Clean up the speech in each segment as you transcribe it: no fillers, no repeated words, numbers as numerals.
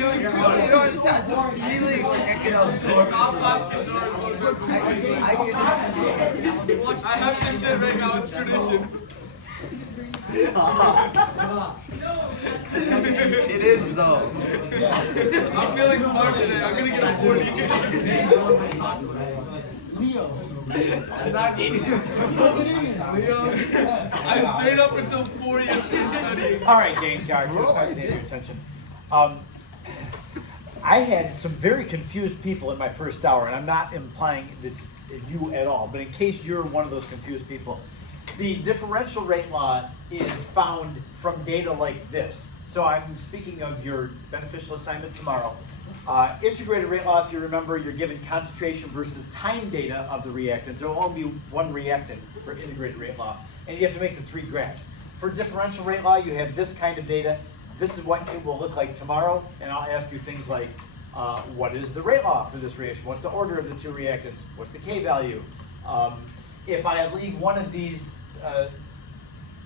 feeling smart. You don't understand, just feeling absorbed. I have this shit right now, it's tradition. It is though. I'm feeling smart today. I'm gonna get a 40. I'm not eating. Leo, I stayed up until 4 years studying. All right, game character, if I can have your attention. I had some very confused people in my first hour, and I'm not implying this is you at all, but in case you're one of those confused people, the differential rate law is found from data like this. So I'm speaking of your beneficial assignment tomorrow. Integrated rate law, if you remember, you're given concentration versus time data of the reactant. There will only be one reactant for integrated rate law, and you have to make the 3 graphs. For differential rate law, you have this kind of data. This is what it will look like tomorrow, and I'll ask you things like, what is the rate law for this reaction? What's the order of the 2 reactants? What's the K value? If I leave one of these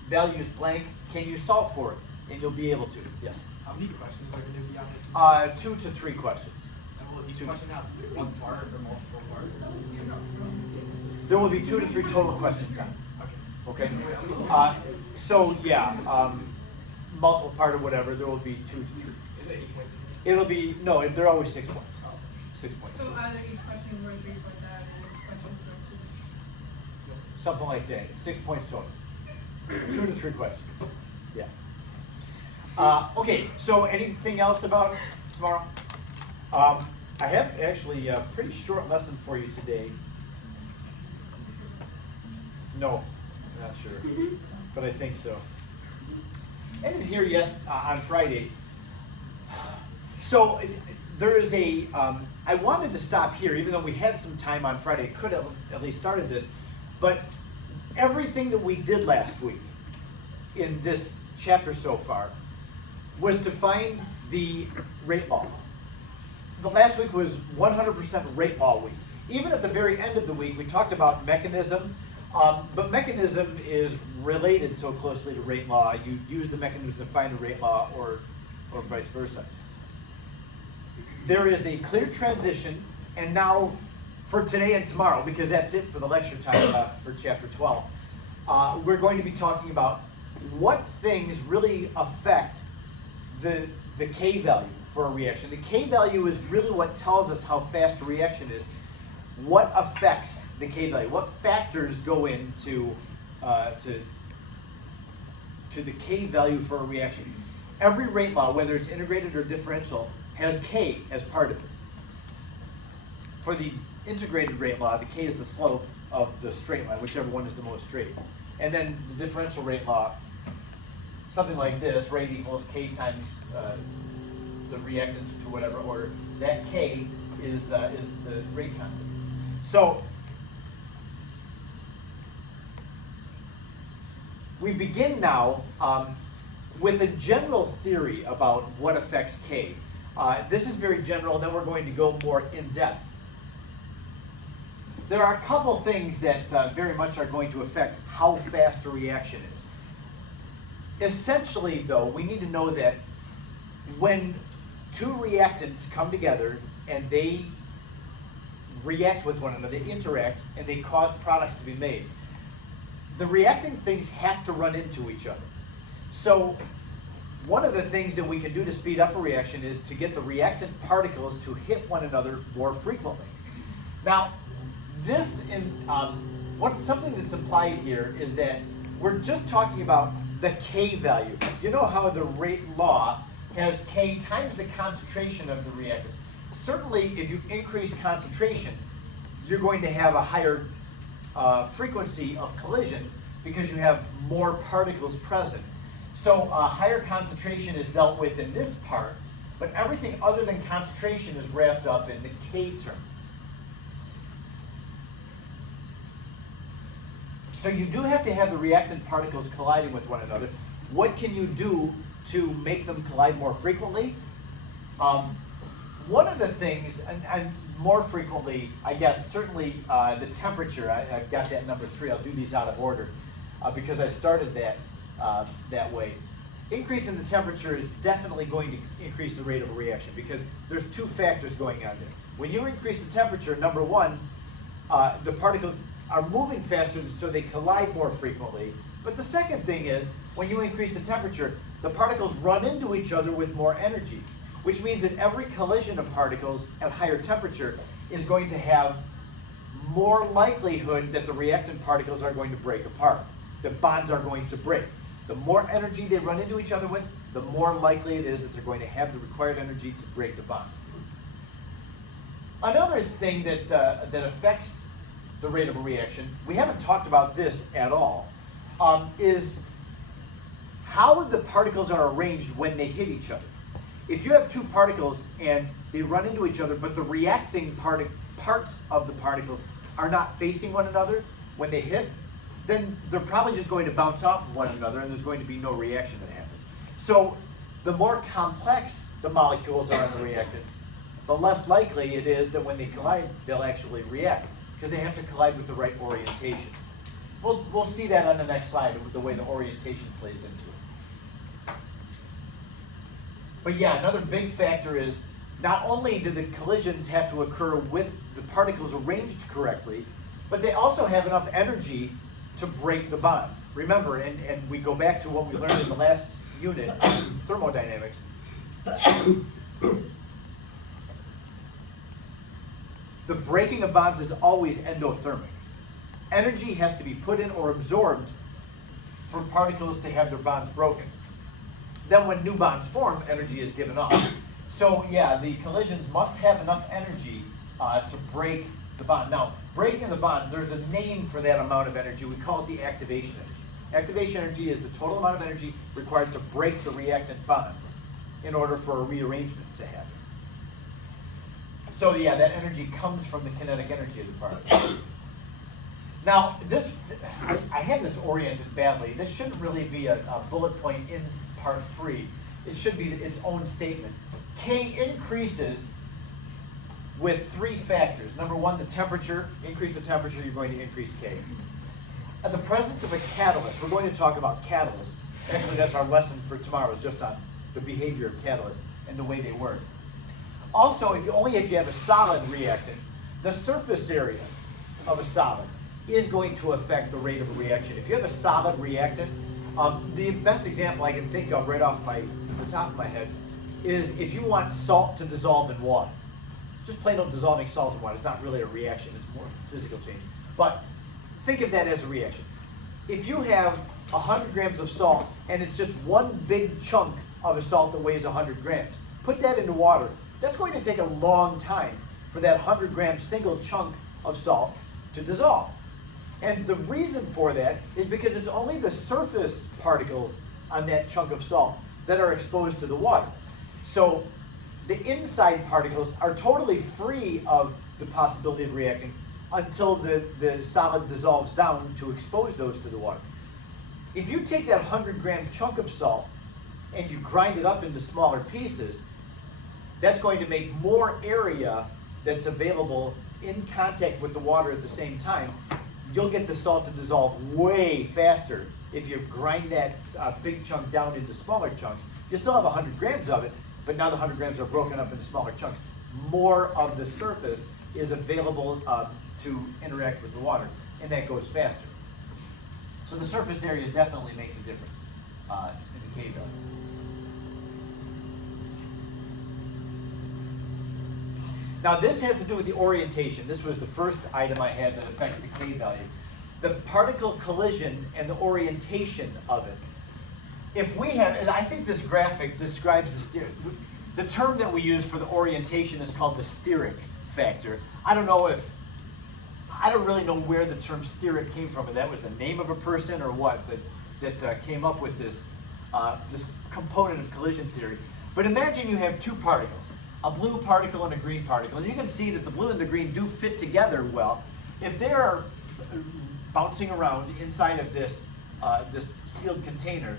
values blank, can you solve for it? And you'll be able to, yes. How many questions are going to be on the 2 to 3 questions. And will each question have one part or multiple parts? There will be 2 to 3 total questions on it. Okay? So yeah, multiple part or whatever, there will be 2 to 3. Is it 8 points? It'll be, no, they're always 6 points. 6 points. So either each question is worth 3 points out and each question is worth 2. Something like that, 6 points total. 2 to 3 questions. Yeah. Okay, so anything else about tomorrow? I have actually a pretty short lesson for you today. No, I'm not sure, but I think so. I didn't hear yes on Friday. So there is a, I wanted to stop here, even though we had some time on Friday, could have at least started this, but everything that we did last week in this chapter so far was to find the rate law. The last week was 100% rate law week. Even at the very end of the week, we talked about mechanism, but mechanism is related so closely to rate law. You use the mechanism to find a rate law or vice versa. There is a clear transition, and now for today and tomorrow, because that's it for the lecture time left for chapter 12, we're going to be talking about what things really affect the K value for a reaction. The K value is really what tells us how fast a reaction is. What affects the K value? What factors go into to the K value for a reaction? Every rate law, whether it's integrated or differential, has K as part of it. For the integrated rate law, the K is the slope of the straight line, whichever one is the most straight. And then the differential rate law, something like this, rate equals K times the reactants to whatever order. That K is the rate constant. So we begin now with a general theory about what affects K. This is very general, then we're going to go more in depth. There are a couple things that very much are going to affect how fast a reaction is. Essentially, though, we need to know that when 2 reactants come together and they react with one another, they interact, and they cause products to be made, the reacting things have to run into each other. So one of the things that we can do to speed up a reaction is to get the reactant particles to hit one another more frequently. Now, this something that's implied here is that we're just talking about the K value. You know how the rate law has K times the concentration of the reactant. Certainly, if you increase concentration, you're going to have a higher frequency of collisions because you have more particles present. So higher concentration is dealt with in this part, but everything other than concentration is wrapped up in the K term. So you do have to have the reactant particles colliding with one another. What can you do to make them collide more frequently? One of the things, and more frequently, I guess, certainly the temperature. I've got that number 3. I'll do these out of order because I started that way. increase in the temperature is definitely going to increase the rate of a reaction because there's two factors going on there. When you increase the temperature, number one, the particles are moving faster so they collide more frequently. But the second thing is, when you increase the temperature, the particles run into each other with more energy, which means that every collision of particles at higher temperature is going to have more likelihood that the reactant particles are going to break apart. The bonds are going to break. The more energy they run into each other with, the more likely it is that they're going to have the required energy to break the bond. Another thing that affects the rate of a reaction, we haven't talked about this at all, is how the particles are arranged when they hit each other. If you have two particles and they run into each other, but the reacting parts of the particles are not facing one another when they hit, then they're probably just going to bounce off of one another and there's going to be no reaction that happens. So the more complex the molecules are in the reactants, the less likely it is that when they collide, they'll actually react because they have to collide with the right orientation. We'll see that on the next slide, the way the orientation plays into it. But yeah, another big factor is not only do the collisions have to occur with the particles arranged correctly, but they also have enough energy to break the bonds. Remember, and we go back to what we learned in the last unit, thermodynamics. The breaking of bonds is always endothermic. Energy has to be put in or absorbed for particles to have their bonds broken. Then when new bonds form, energy is given off. So yeah, the collisions must have enough energy to break the bond. Now, breaking the bonds, there's a name for that amount of energy. We call it the activation energy. Activation energy is the total amount of energy required to break the reactant bonds in order for a rearrangement to happen. So yeah, that energy comes from the kinetic energy of the particle. Now, this, I have this oriented badly. This shouldn't really be a bullet point in part 3. It should be its own statement. K increases with 3 factors. Number 1, the temperature. Increase the temperature, you're going to increase K. At the presence of a catalyst, we're going to talk about catalysts. Actually, that's our lesson for tomorrow, is just on the behavior of catalysts and the way they work. Also, if you have a solid reactant, the surface area of a solid is going to affect the rate of a reaction. If you have a solid reactant, the best example I can think of right off the top of my head is if you want salt to dissolve in water. Just plain old dissolving salt in water. It's not really a reaction, it's more physical change. But think of that as a reaction. If you have 100 grams of salt and it's just one big chunk of a salt that weighs 100 grams, put that into water. That's going to take a long time for that 100-gram single chunk of salt to dissolve. And the reason for that is because it's only the surface particles on that chunk of salt that are exposed to the water. So the inside particles are totally free of the possibility of reacting until the solid dissolves down to expose those to the water. If you take that 100-gram chunk of salt and you grind it up into smaller pieces, that's going to make more area that's available in contact with the water at the same time. You'll get the salt to dissolve way faster if you grind that big chunk down into smaller chunks. You still have 100 grams of it, but now the 100 grams are broken up into smaller chunks. More of the surface is available to interact with the water, and that goes faster. So the surface area definitely makes a difference in the K value. Now this has to do with the orientation. This was the first item I had that affects the K value. The particle collision and the orientation of it. If we have, and I think this graphic describes the term that we use for the orientation is called the steric factor. I don't really know where the term steric came from, and that was the name of a person or what that came up with this component of collision theory. But imagine you have two particles, a blue particle and a green particle, and you can see that the blue and the green do fit together well. If they are bouncing around inside of this sealed container,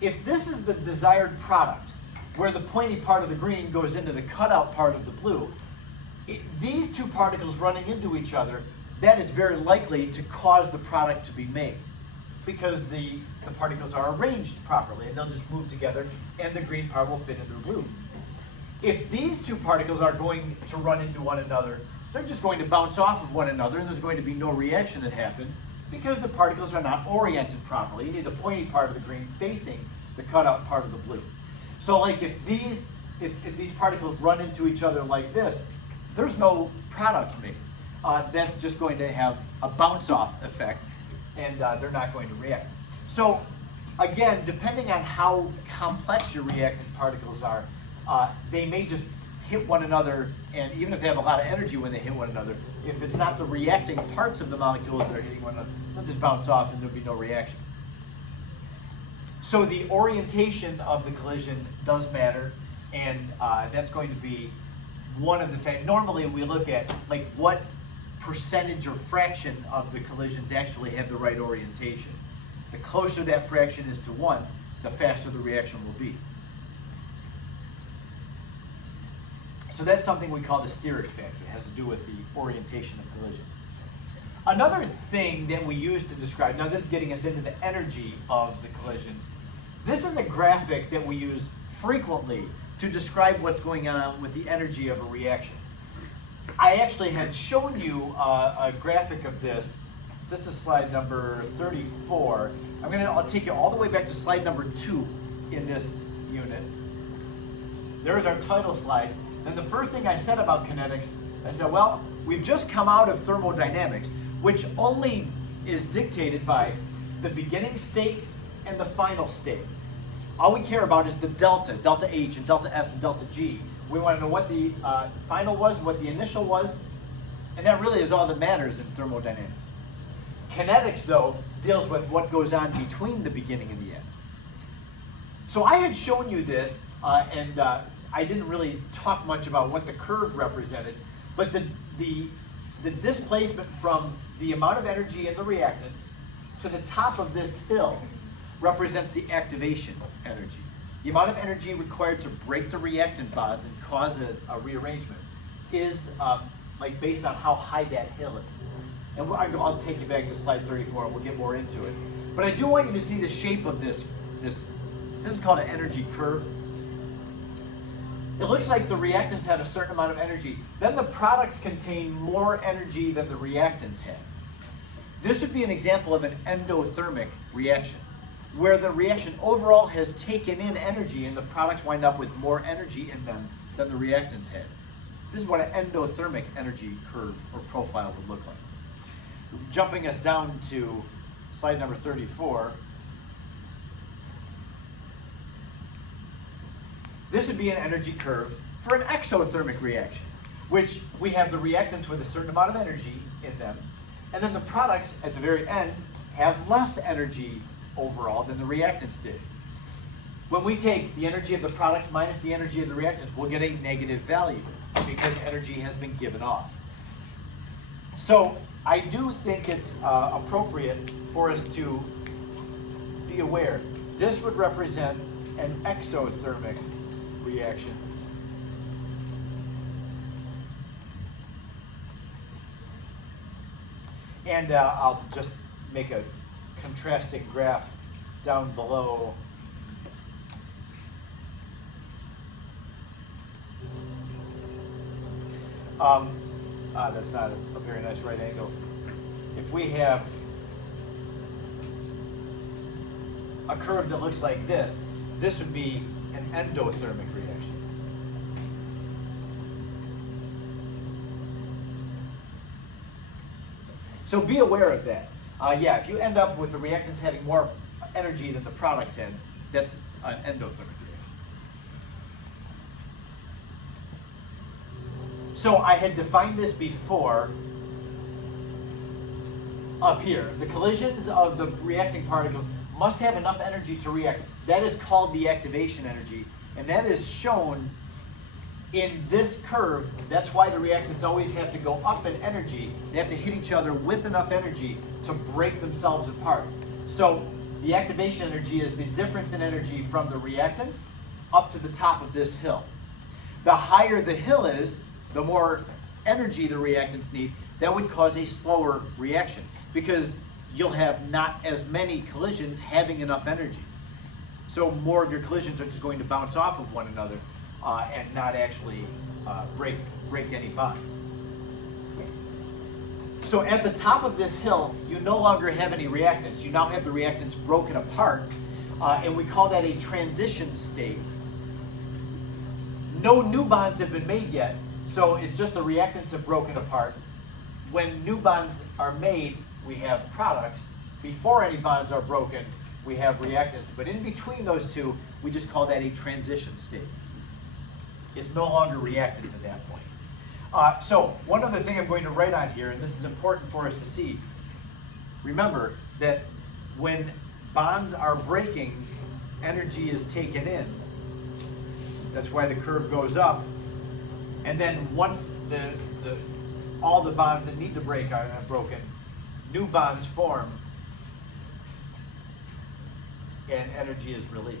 if this is the desired product, where the pointy part of the green goes into the cutout part of the blue, these two particles running into each other, that is very likely to cause the product to be made. because the particles are arranged properly, and they'll just move together, and the green part will fit into the blue. If these two particles are going to run into one another, they're just going to bounce off of one another, and there's going to be no reaction that happens because the particles are not oriented properly. You need the pointy part of the green facing the cutout part of the blue. So like if these particles run into each other like this, there's no product made. That's just going to have a bounce off effect, and they're not going to react. So again, depending on how complex your reactant particles are, they may just hit one another, and even if they have a lot of energy when they hit one another, if it's not the reacting parts of the molecules that are hitting one another, they'll just bounce off and there'll be no reaction. So the orientation of the collision does matter, and that's going to be one of the factors. Normally we look at like what percentage or fraction of the collisions actually have the right orientation. The closer that fraction is to 1, the faster the reaction will be. So that's something we call the steric factor. It has to do with the orientation of collisions. Another thing that we use to describe, now this is getting us into the energy of the collisions. This is a graphic that we use frequently to describe what's going on with the energy of a reaction. I actually had shown you a graphic of this. This is slide number 34. I'll take you all the way back to slide number 2 in this unit. There's our title slide. And the first thing I said about kinetics, I said, well, we've just come out of thermodynamics, which only is dictated by the beginning state and the final state. All we care about is the delta H and delta S and delta G. We want to know what the final was, what the initial was, and that really is all that matters in thermodynamics. Kinetics, though, deals with what goes on between the beginning and the end. So I had shown you this, and I didn't really talk much about what the curve represented, but the displacement from the amount of energy in the reactants to the top of this hill represents the activation energy. The amount of energy required to break the reactant bonds and cause a rearrangement is like based on how high that hill is. And I'll take you back to slide 34 and we'll get more into it. But I do want you to see the shape of this. This is called an energy curve. It looks like the reactants had a certain amount of energy. Then the products contain more energy than the reactants had. This would be an example of an endothermic reaction, where the reaction overall has taken in energy and the products wind up with more energy in them than the reactants had. This is what an endothermic energy curve or profile would look like. Jumping us down to slide number 34. This would be an energy curve for an exothermic reaction, which we have the reactants with a certain amount of energy in them, and then the products at the very end have less energy overall than the reactants did. When we take the energy of the products minus the energy of the reactants, we'll get a negative value because energy has been given off. So I do think it's appropriate for us to be aware. This would represent an exothermic reaction. And I'll just make a contrasting graph down below. That's not a very nice right angle. If we have a curve that looks like this, this would be an endothermic reaction. So be aware of that. Yeah, if you end up with the reactants having more energy than the products had, that's an endothermic reaction. So I had defined this before up here. The collisions of the reacting particles must have enough energy to react. That is called the activation energy, and that is shown in this curve. That's why the reactants always have to go up in energy. They have to hit each other with enough energy to break themselves apart. So the activation energy is the difference in energy from the reactants up to the top of this hill. The higher the hill is, the more energy the reactants need. That would cause a slower reaction because you'll have not as many collisions having enough energy. So more of your collisions are just going to bounce off of one another and not actually break any bonds. So at the top of this hill, you no longer have any reactants. You now have the reactants broken apart, and we call that a transition state. No new bonds have been made yet, so it's just the reactants have broken apart. When new bonds are made, we have products. Before any bonds are broken, we have reactants. But in between those two, we just call that a transition state. It's no longer reactants at that point. So one other thing I'm going to write on here, and this is important for us to see, remember that when bonds are breaking, energy is taken in. That's why the curve goes up. And then once all the bonds that need to break are broken, new bonds form and energy is released.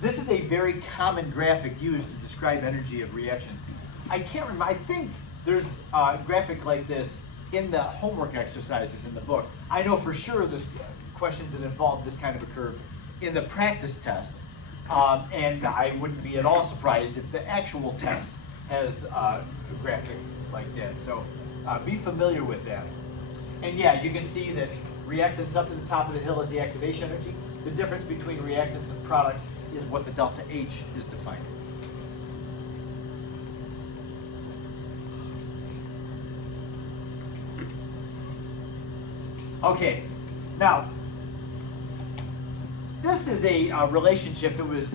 This is a very common graphic used to describe energy of reactions. I can't remember, I think there's a graphic like this in the homework exercises in the book. I know for sure there's questions that involve this kind of a curve in the practice test. And I wouldn't be at all surprised if the actual test has a graphic like that. So be familiar with that. And yeah, you can see that reactants up to the top of the hill is the activation energy. The difference between reactants and products is what the delta H is defined. Okay, now this is a relationship that was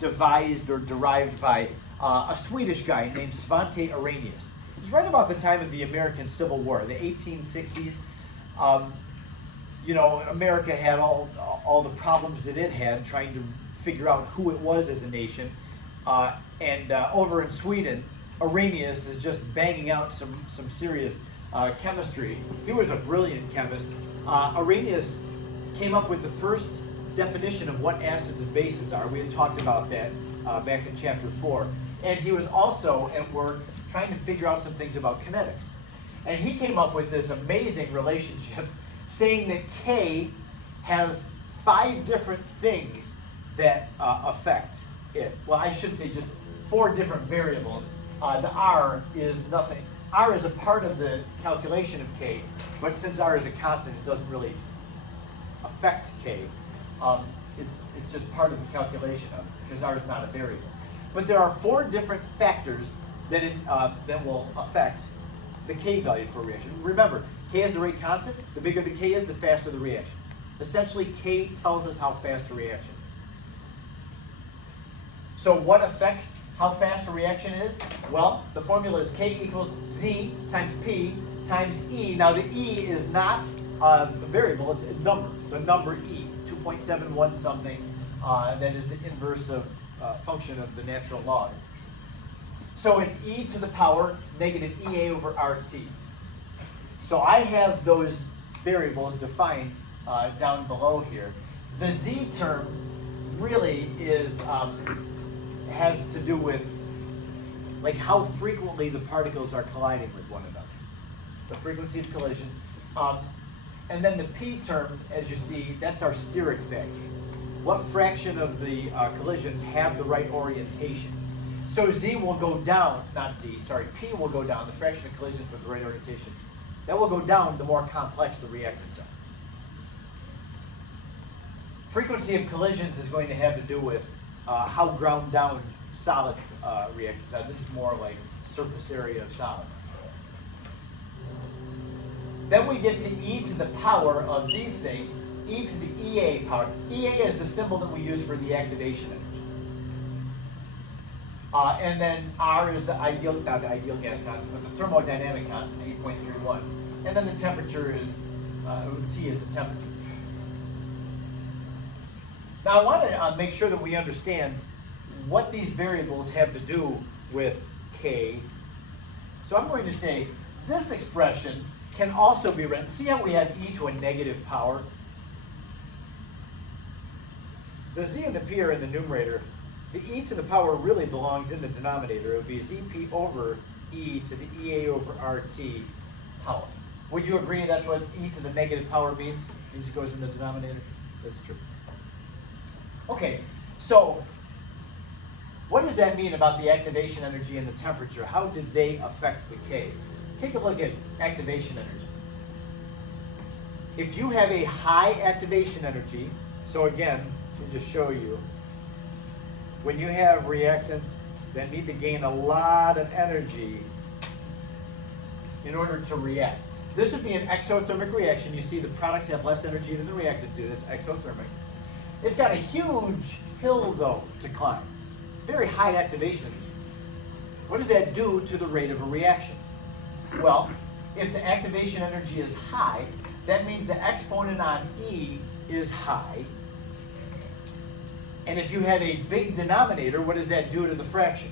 devised or derived by a Swedish guy named Svante Arrhenius. It was right about the time of the American Civil War, the 1860s. You know, America had all the problems that it had trying to figure out who it was as a nation. And over in Sweden, Arrhenius is just banging out some serious chemistry. He was a brilliant chemist. Arrhenius came up with the first definition of what acids and bases are. We had talked about that back in chapter 4. And he was also at work trying to figure out some things about kinetics. And he came up with this amazing relationship saying that K has 5 different things that affect it. Well, I should say just 4 different variables. The R is nothing. R is a part of the calculation of K, but since R is a constant, it doesn't really affect K. It's just part of the calculation of it, because R is not a variable. But there are 4 different factors that that will affect the K value for a reaction. Remember, K is the rate constant. The bigger the K is, the faster the reaction. Essentially, K tells us how fast a reaction is. So what affects how fast a reaction is? Well, the formula is K equals Z times P times E. Now the E is not a variable, it's a number. The number E, 2.71 something, that is the inverse of function of the natural log. So it's e to the power negative EA over RT. So I have those variables defined down below here. The Z term really is has to do with like how frequently the particles are colliding with one another, the frequency of collisions. And then the P term, as you see, that's our steric factor. What fraction of the collisions have the right orientation? So Z will go down, P will go down, the fraction of collisions with the right orientation. That will go down the more complex the reactants are. Frequency of collisions is going to have to do with how ground down solid reactants are. This is more like surface area of solid. Then we get to e to the power of these things, e to the EA power. EA is the symbol that we use for the activation energy. And then R is the ideal, not the ideal gas constant, but the thermodynamic constant, 8.31. And then the temperature is, T is the temperature. Now I want to make sure that we understand what these variables have to do with K. So I'm going to say this expression can also be written, see how we have e to a negative power? The Z and the P are in the numerator. The e to the power really belongs in the denominator. It would be ZP over e to the EA over RT power. Would you agree that's what e to the negative power means? Means it goes in the denominator? That's true. Okay, so what does that mean about the activation energy and the temperature? How did they affect the K? Take a look at activation energy. If you have a high activation energy, so again, let me just show you, when you have reactants that need to gain a lot of energy in order to react. This would be an exothermic reaction. You see the products have less energy than the reactants do. That's exothermic. It's got a huge hill, though, to climb. Very high activation energy. What does that do to the rate of a reaction? Well, if the activation energy is high, that means the exponent on E is high. And if you have a big denominator, what does that do to the fraction?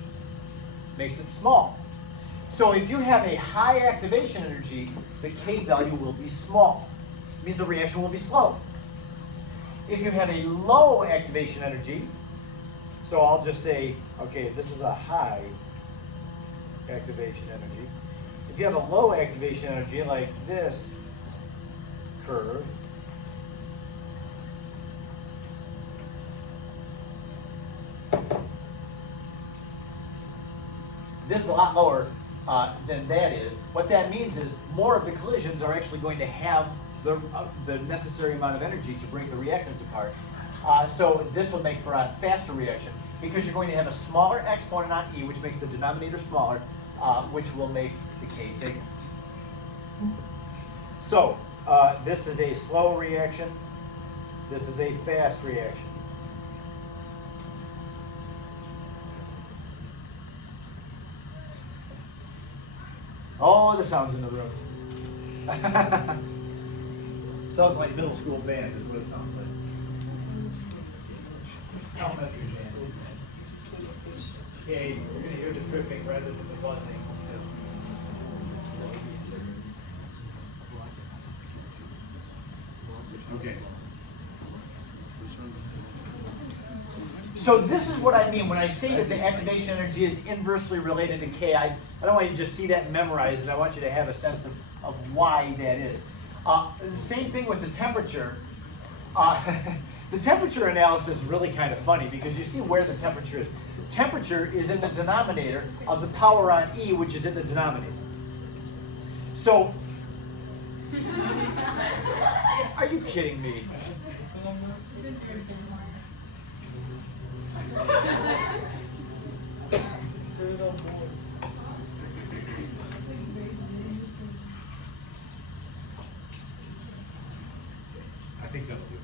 Makes it small. So if you have a high activation energy, the K value will be small. It means the reaction will be slow. If you have a low activation energy, so I'll just say, okay, this is a high activation energy. If you have a low activation energy, like this curve, this is a lot lower than that is. What that means is more of the collisions are actually going to have the necessary amount of energy to break the reactants apart. So this will make for a faster reaction because you're going to have a smaller exponent on E, which makes the denominator smaller, which will make the K bigger. So this is a slow reaction. This is a fast reaction. Oh, the sounds in the room. Sounds like middle school band is what it sounds like. Elementary band. Okay, you're going to hear the dripping rather than the buzzing. Okay. So this is what I mean when I say that the activation energy is inversely related to K. I don't want you to just see that and memorize it. I want you to have a sense of why that is. The same thing with the temperature. The temperature analysis is really kind of funny because you see where the temperature is. Temperature is in the denominator of the power on E, which is in the denominator. So, are you kidding me? I think that'll do.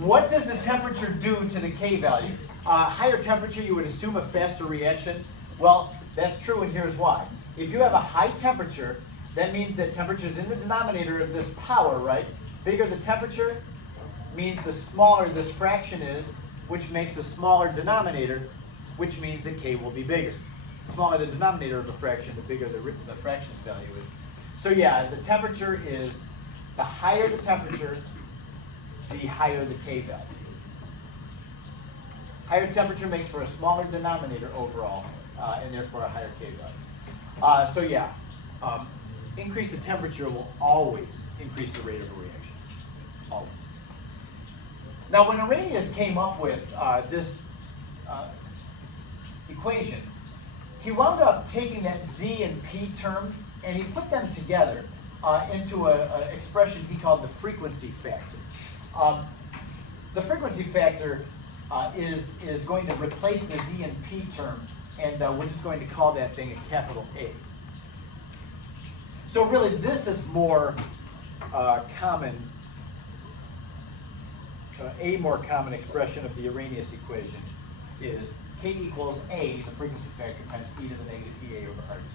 What does the temperature do to the K value? Higher temperature, you would assume a faster reaction. Well, that's true, and here's why. If you have a high temperature, that means that temperature is in the denominator of this power, right? Bigger the temperature means the smaller this fraction is, which makes a smaller denominator, which means that K will be bigger. The smaller the denominator of the fraction, the bigger the fraction's value is. So yeah, the temperature is, the higher the temperature, the higher the K value. Higher temperature makes for a smaller denominator overall, and therefore a higher K value. So yeah, increase the temperature will always increase the rate of a reaction. Always. Now when Arrhenius came up with this equation, he wound up taking that Z and P term and he put them together into an expression he called the frequency factor. The frequency factor is going to replace the Z and P term, and we're just going to call that thing a capital A. So really this is more common, a more common expression of the Arrhenius equation is K equals A, the frequency factor, times e to the negative EA over RT.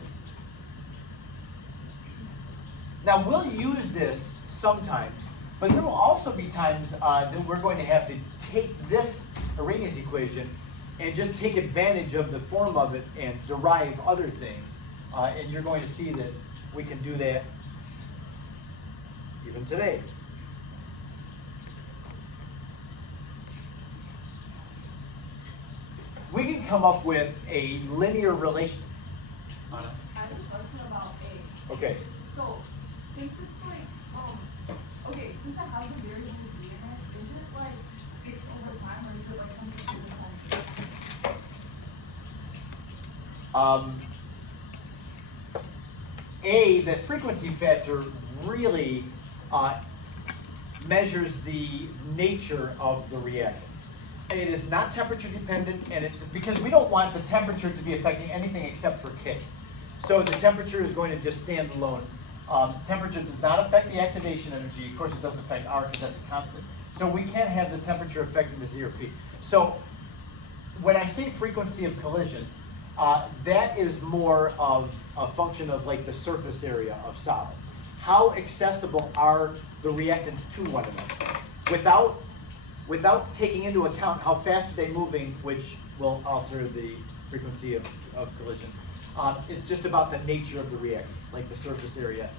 Now we'll use this sometimes, but there will also be times that we're going to have to take this Arrhenius equation and just take advantage of the form of it and derive other things. And you're going to see that we can do that even today. We can come up with a linear relation. Anna? I have a question about A. Okay. So, since it's like, okay, since it has a very easy in it, is it like fixed over time or is it like something The frequency factor really measures the nature of the reactants. And it is not temperature dependent, and it's because we don't want the temperature to be affecting anything except for K. So the temperature is going to just stand alone. Temperature does not affect the activation energy. Of course, it doesn't affect R because that's a constant. So we can't have the temperature affecting the Z or P. So when I say frequency of collisions, that is more of a function of like the surface area of solids. How accessible are the reactants to one another? Without taking into account how fast are they moving, which will alter the frequency of collisions. It's just about the nature of the reactants, like the surface area,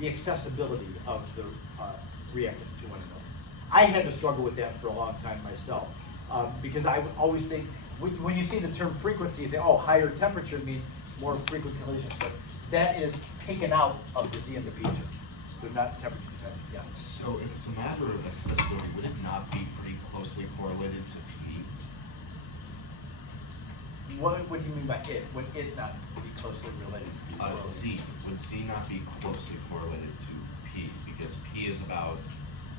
the accessibility of the reactants to one another. I had to struggle with that for a long time myself, because I always think, when you see the term frequency, you think, oh, higher temperature means more frequent collisions, but that is taken out of the Z and the P term. They're not temperature dependent, yeah. So if it's a matter of accessibility, would it not be pretty closely correlated to P? What do you mean by it? Would it not be closely related? Z, would Z not be closely correlated to P? Because P is about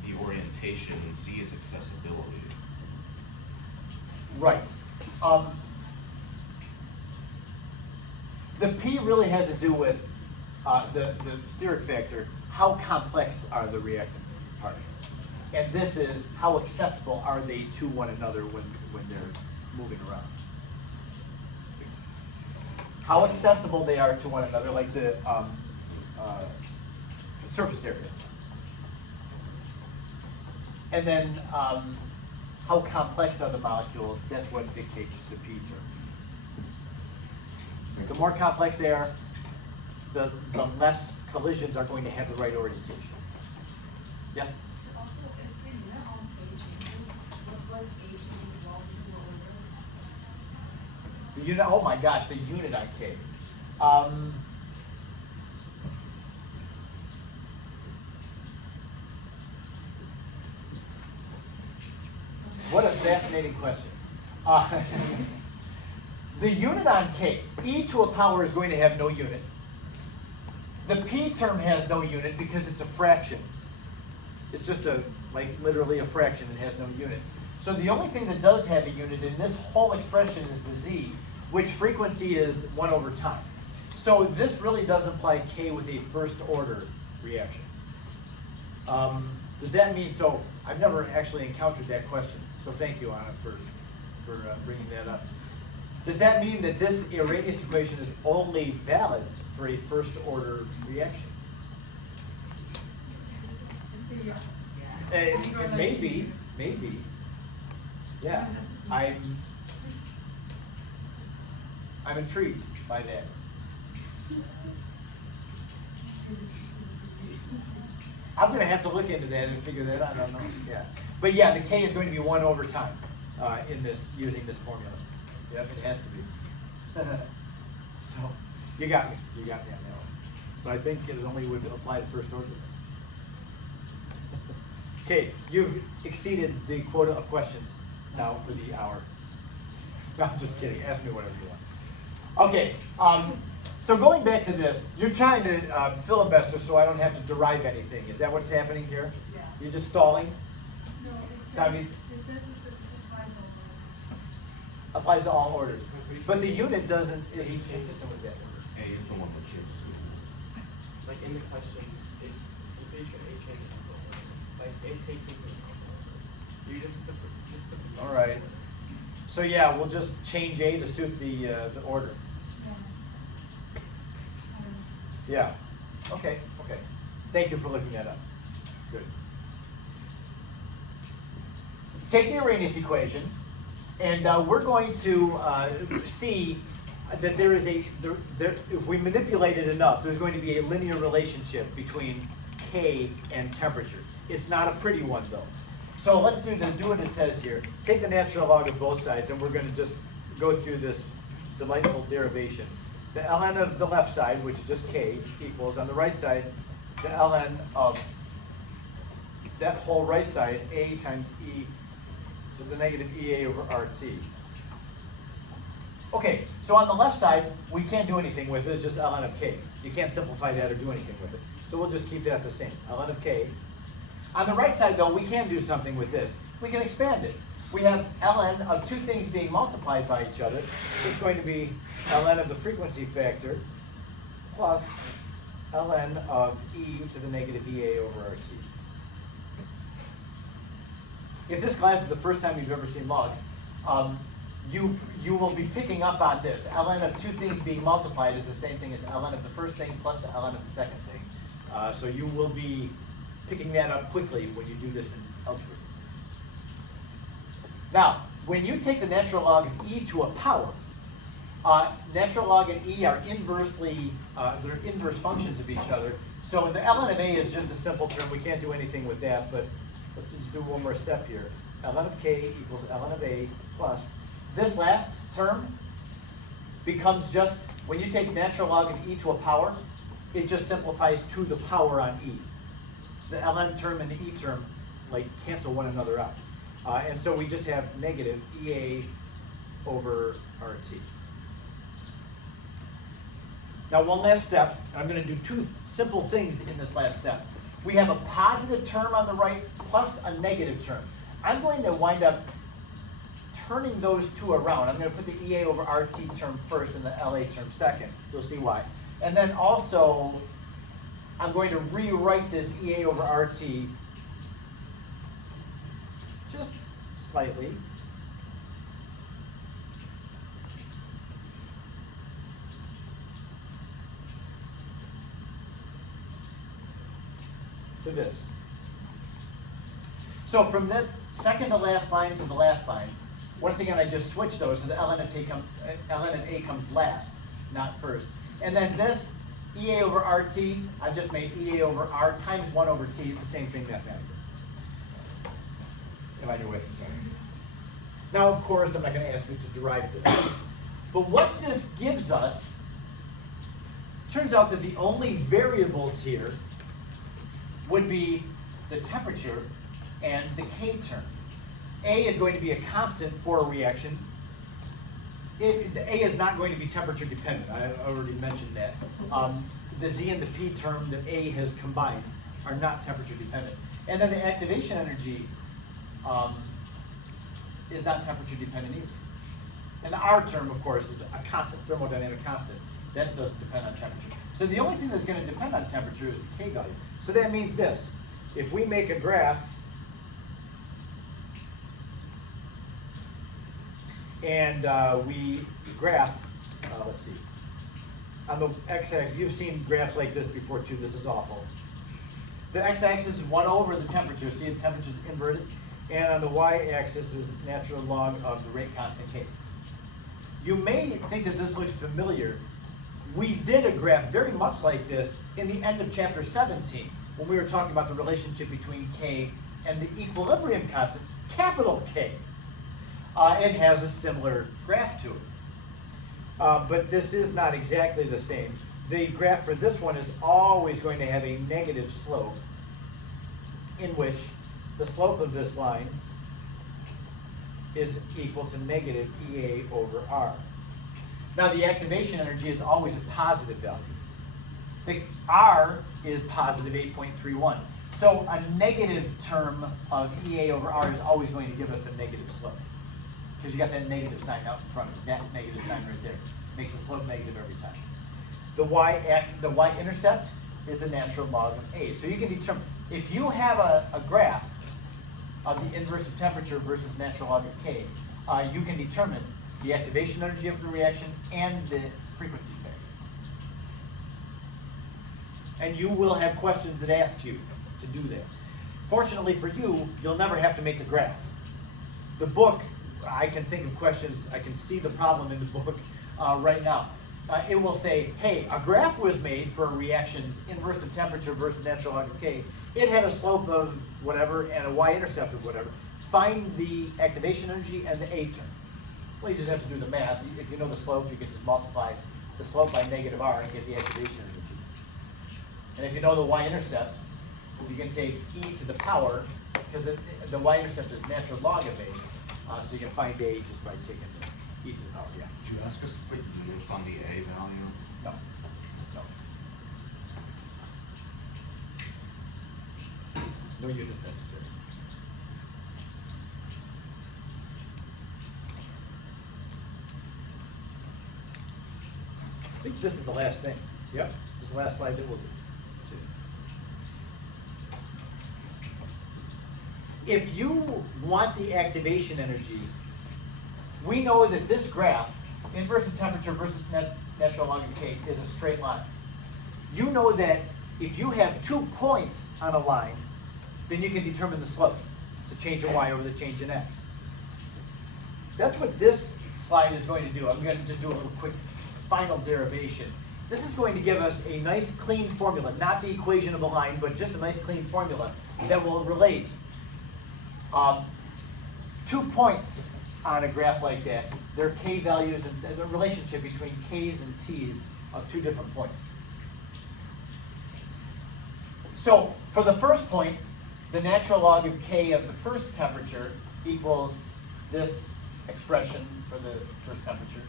the orientation and Z is accessibility. Right. The P really has to do with the steric factor. How complex are the reactant particles? And this is how accessible are they to one another when they're moving around. How accessible they are to one another, like the surface area. And then how complex are the molecules, that's what dictates the P term. The more complex they are, the less collisions are going to have the right orientation. Yes? Also, if the unit on A changes, what A changes as well into the order? The unit, oh my gosh, the unit on K. What a fascinating question. The unit on K, e to a power is going to have no unit. The P term has no unit because it's a fraction. It's just literally a fraction, it has no unit. So the only thing that does have a unit in this whole expression is the Z, which frequency is 1 over time. So this really does imply K with a first order reaction. Does that mean, so I've never actually encountered that question, so thank you, Anna, for bringing that up. Does that mean that this Arrhenius equation is only valid for a first order reaction? Just say yes. It may be, maybe. Yeah, I'm intrigued by that. I'm gonna have to look into that and figure that out, I don't know, yeah. But yeah, the K is going to be 1 over time in this, using this formula. Yep, it has to be. So, you got me on that one. But I think it only would apply to first order. Okay, you've exceeded the quota of questions now for the hour. No, I'm just kidding, ask me whatever you want. Okay, so going back to this, you're trying to filibuster so I don't have to derive anything. Is that what's happening here? Yeah. You're just stalling? No, I mean- it says it's applies all Applies to all orders. But the unit isn't consistent with that order. A is the one that changes. Like in the questions, I'm pretty sure A changes the order. Like A takes into the you just put the All right. So yeah, we'll just change A to suit the order. Yeah. Okay. Okay. Thank you for looking that up. Good. Take the Arrhenius equation, and we're going to see that there is if we manipulate it enough, there's going to be a linear relationship between K and temperature. It's not a pretty one though. So let's do what it says here. Take the natural log of both sides, and we're going to just go through this delightful derivation. the ln of the left side, which is just k, equals on the right side, the ln of that whole right side, a times e to the negative ea over rt. Okay, so on the left side, we can't do anything with it, it's just ln of k. You can't simplify that or do anything with it. So we'll just keep that the same, ln of k. On the right side though, we can do something with this. We can expand it. We have ln of two things being multiplied by each other. So it's going to be ln of the frequency factor plus ln of e to the negative ea over rt. If this class is the first time you've ever seen logs, you will be picking up on this. ln of two things being multiplied is the same thing as ln of the first thing plus the ln of the second thing. So you will be picking that up quickly when you do this in algebra. Now, when you take the natural log of e to a power, natural log and e are inversely, they're inverse functions of each other. So the ln of a is just a simple term. We can't do anything with that, but let's just do one more step here. ln of k equals ln of a plus. This last term becomes just, when you take natural log of e to a power, it just simplifies to the power on e. So the ln term and the e term like cancel one another out. And so we just have negative ea over rt. Now one last step, and I'm going to do two simple things in this last step. We have a positive term on the right plus a negative term. I'm going to wind up turning those two around. I'm going to put the ea over rt term first and the la term second. You'll see why. And then also, I'm going to rewrite this ea over rt just slightly. To this. So from the second to last line to the last line, once again I just switch those so the ln of a comes last, not first. And then this ea over rt, I've just made ea over r times 1 over t. It's the same thing mathematically. If I do it, sorry. Now of course I'm not going to ask you to derive this. But what this gives us, turns out that the only variables here would be the temperature and the k term. A is going to be a constant for a reaction. The A is not going to be temperature dependent. I already mentioned that. The Z and the P term that A has combined are not temperature dependent. And then the activation energy is not temperature dependent either. And the R term, of course, is a constant, thermodynamic constant. That doesn't depend on temperature. So the only thing that's going to depend on temperature is the K value. So that means this. If we make a graph and we graph, let's see, on the x-axis, you've seen graphs like this before too, this is awful. The x-axis is 1 over the temperature, see the temperature is inverted, and on the y-axis is natural log of the rate constant K. You may think that this looks familiar. We did a graph very much like this in the end of chapter 17, when we were talking about the relationship between K and the equilibrium constant, capital K. It has a similar graph to it. But this is not exactly the same. The graph for this one is always going to have a negative slope, in which the slope of this line is equal to negative EA over R. Now the activation energy is always a positive value. The R is positive 8.31. So a negative term of EA over R is always going to give us a negative slope. Because you got that negative sign out in front of it, that negative sign right there. Makes the slope negative every time. The y-intercept is the natural log of A. So you can determine, if you have a graph of the inverse of temperature versus natural log of K, you can determine the activation energy of the reaction and the frequency factor. And you will have questions that ask you to do that. Fortunately for you, you'll never have to make the graph. The book, I can think of questions, I can see the problem in the book right now. It will say, hey, a graph was made for reactions inverse of temperature versus natural log of K. It had a slope of whatever and a y-intercept of whatever. Find the activation energy and the A term. Well, you just have to do the math. If you know the slope, you can just multiply the slope by negative r and get the activation energy. And if you know the y-intercept, you can take e to the power, because the y-intercept is natural log of a, so you can find a just by taking e to the power, yeah. Did you ask us to put units on the A value? No, no. No units necessary. I think this is the last thing. Yep, this is the last slide that we'll do. If you want the activation energy, we know that this graph, inverse of temperature versus natural log of k, is a straight line. You know that if you have 2 points on a line, then you can determine the slope, the change in y over the change in x. That's what this slide is going to do. I'm going to just do a little quick final derivation. This is going to give us a nice clean formula, not the equation of a line, but just a nice clean formula that will relate 2 points on a graph like that. Their k values and the relationship between k's and t's of 2 different points. So for the first point, the natural log of k of the first temperature equals this expression for the first temperature.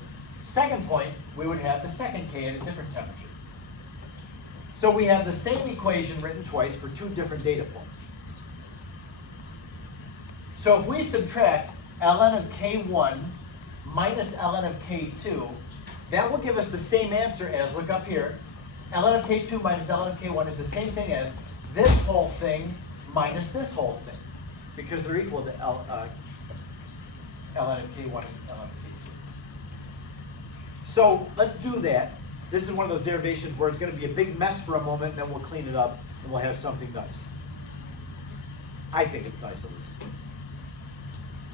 Second point, we would have the second k at a different temperature. So we have the same equation written twice for 2 different data points. So if we subtract ln of k1 minus ln of k2, that will give us the same answer as, look up here, ln of k2 minus ln of k1 is the same thing as this whole thing minus this whole thing, because they're equal to ln of k1 and ln of k2. So let's do that. This is one of those derivations where it's going to be a big mess for a moment, and then we'll clean it up, and we'll have something nice. I think it's nice at least.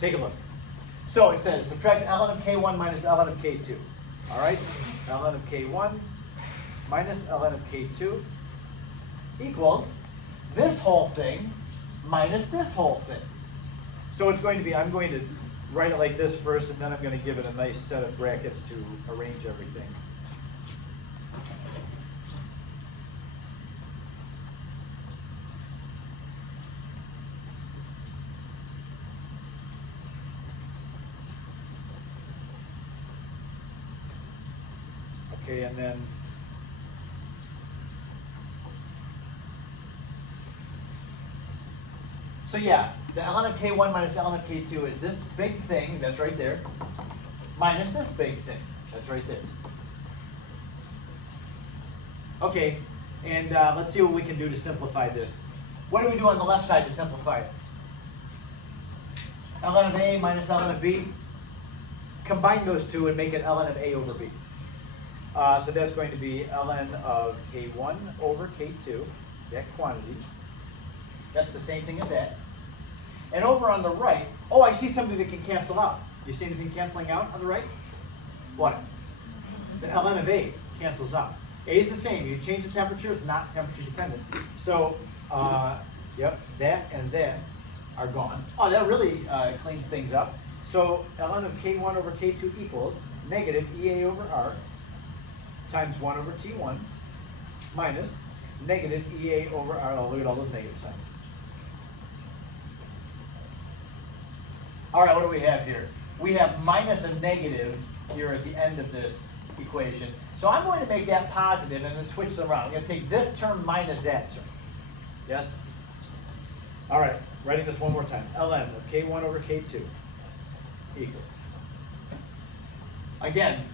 Take a look. So it says subtract ln of k1 minus ln of k2. All right? ln of k1 minus ln of k2 equals this whole thing minus this whole thing. So it's going to be, I'm going to write it like this first, and then I'm going to give it a nice set of brackets to arrange everything. Okay, and then so yeah, the ln of k1 minus ln of k2 is this big thing that's right there minus this big thing that's right there. Okay, and let's see what we can do to simplify this. What do we do on the left side to simplify it? ln of a minus ln of b. Combine those two and make it ln of a over b. So that's going to be ln of k1 over k2, that quantity. That's the same thing as that. And over on the right, oh, I see something that can cancel out. You see anything canceling out on the right? What? The ln of a cancels out. A is the same. You change the temperature, it's not temperature dependent. So, yep, that and that are gone. Oh, that really cleans things up. So ln of k1 over k2 equals negative EA over R times 1 over T1 minus negative EA over R. Oh, look at all those negative signs. All right, what do we have here? We have minus a negative here at the end of this equation. So I'm going to make that positive and then switch them around. I'm going to take this term minus that term. Yes? All right, writing this one more time. ln of k1 over k2 equals. Again,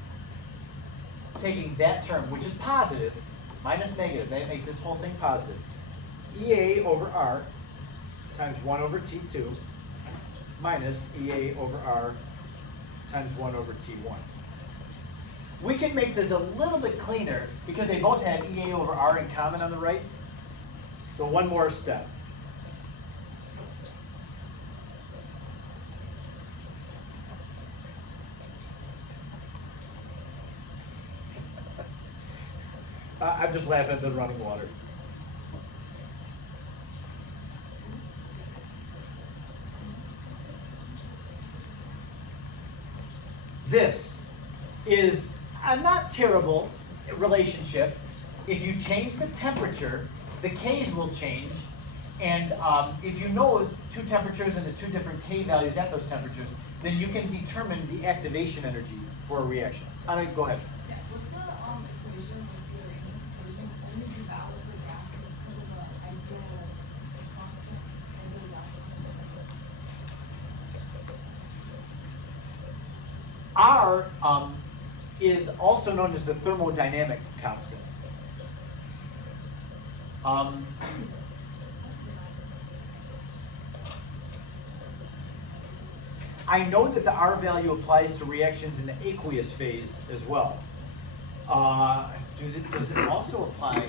taking that term, which is positive, minus negative, that makes this whole thing positive. EA over R times 1 over T2 minus EA over R times 1 over T1. We can make this a little bit cleaner because they both have EA over R in common on the right. So one more step. I'm just laughing at the running water. This is, a not terrible relationship. If you change the temperature, the K's will change. And if you know two temperatures and the two different K values at those temperatures, then you can determine the activation energy for a reaction. Go ahead. Yeah, with the equation with the Arrhenius equation, only do that with the gases because of the ideal constant, ideal gas constant. R is also known as the thermodynamic constant. I know that the R value applies to reactions in the aqueous phase as well. Does it also apply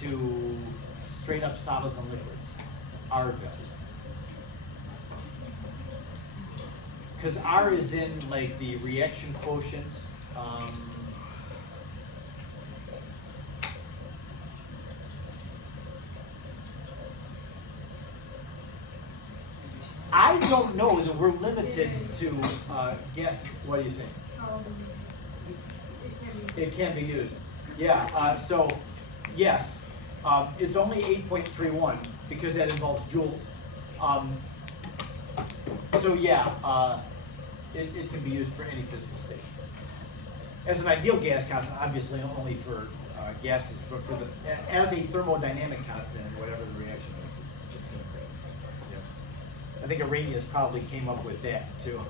to straight up solids and liquids? R does. Because R is in like the reaction quotient. I don't know that we're limited to gas. What do you think? It can be used. Yeah, so yes, it's only 8.31 because that involves joules. So yeah, it can be used for any physical state. As an ideal gas constant, obviously only for gases, but for as a thermodynamic constant, whatever the reaction is, it's going to create. Yeah. I think Arrhenius probably came up with that too.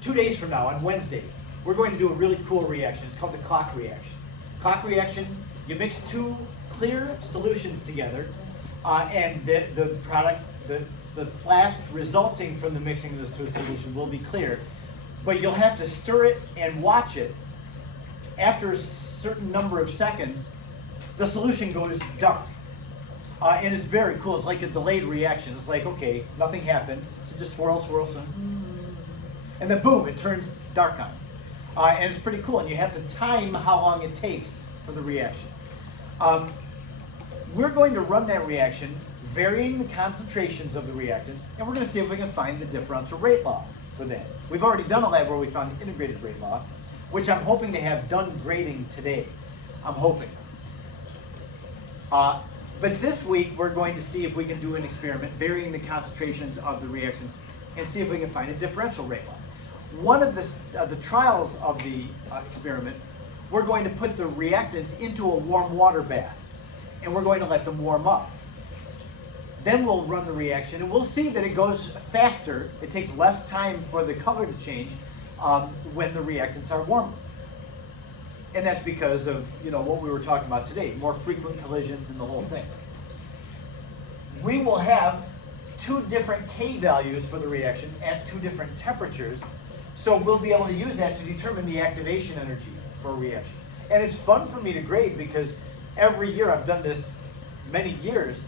2 days from now, on Wednesday, we're going to do a really cool reaction. It's called the clock reaction. Clock reaction, you mix two clear solutions together, and the product, the flask resulting from the mixing of those two solutions will be clear, but you'll have to stir it and watch it. After a certain number of seconds, the solution goes dark. And it's very cool. It's like a delayed reaction. It's like, okay, nothing happened. So just swirl, swirl, swirl. And then boom, it turns dark on. And it's pretty cool. And you have to time how long it takes for the reaction. We're going to run that reaction, varying the concentrations of the reactants, and we're going to see if we can find the differential rate law for that. We've already done a lab where we found the integrated rate law, which I'm hoping to have done grading today. I'm hoping. But this week, we're going to see if we can do an experiment varying the concentrations of the reactants and see if we can find a differential rate law. One of the trials of the experiment, we're going to put the reactants into a warm water bath, and we're going to let them warm up. Then we'll run the reaction, and we'll see that it goes faster. It takes less time for the color to change when the reactants are warmer. And that's because of what we were talking about today, more frequent collisions and the whole thing. We will have two different K values for the reaction at two different temperatures, so we'll be able to use that to determine the activation energy for a reaction. And it's fun for me to grade because every year, I've done this many years,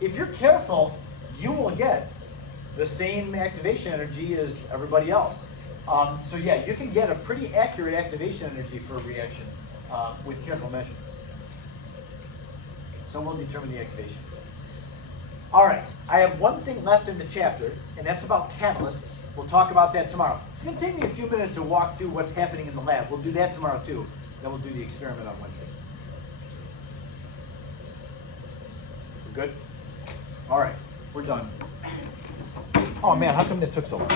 if you're careful, you will get the same activation energy as everybody else. So yeah, you can get a pretty accurate activation energy for a reaction with careful measurements. So we'll determine the activation. All right, I have one thing left in the chapter, and that's about catalysts. We'll talk about that tomorrow. It's going to take me a few minutes to walk through what's happening in the lab. We'll do that tomorrow too. Then we'll do the experiment on Wednesday. We're good? All right, we're done. Oh man, how come that took so long?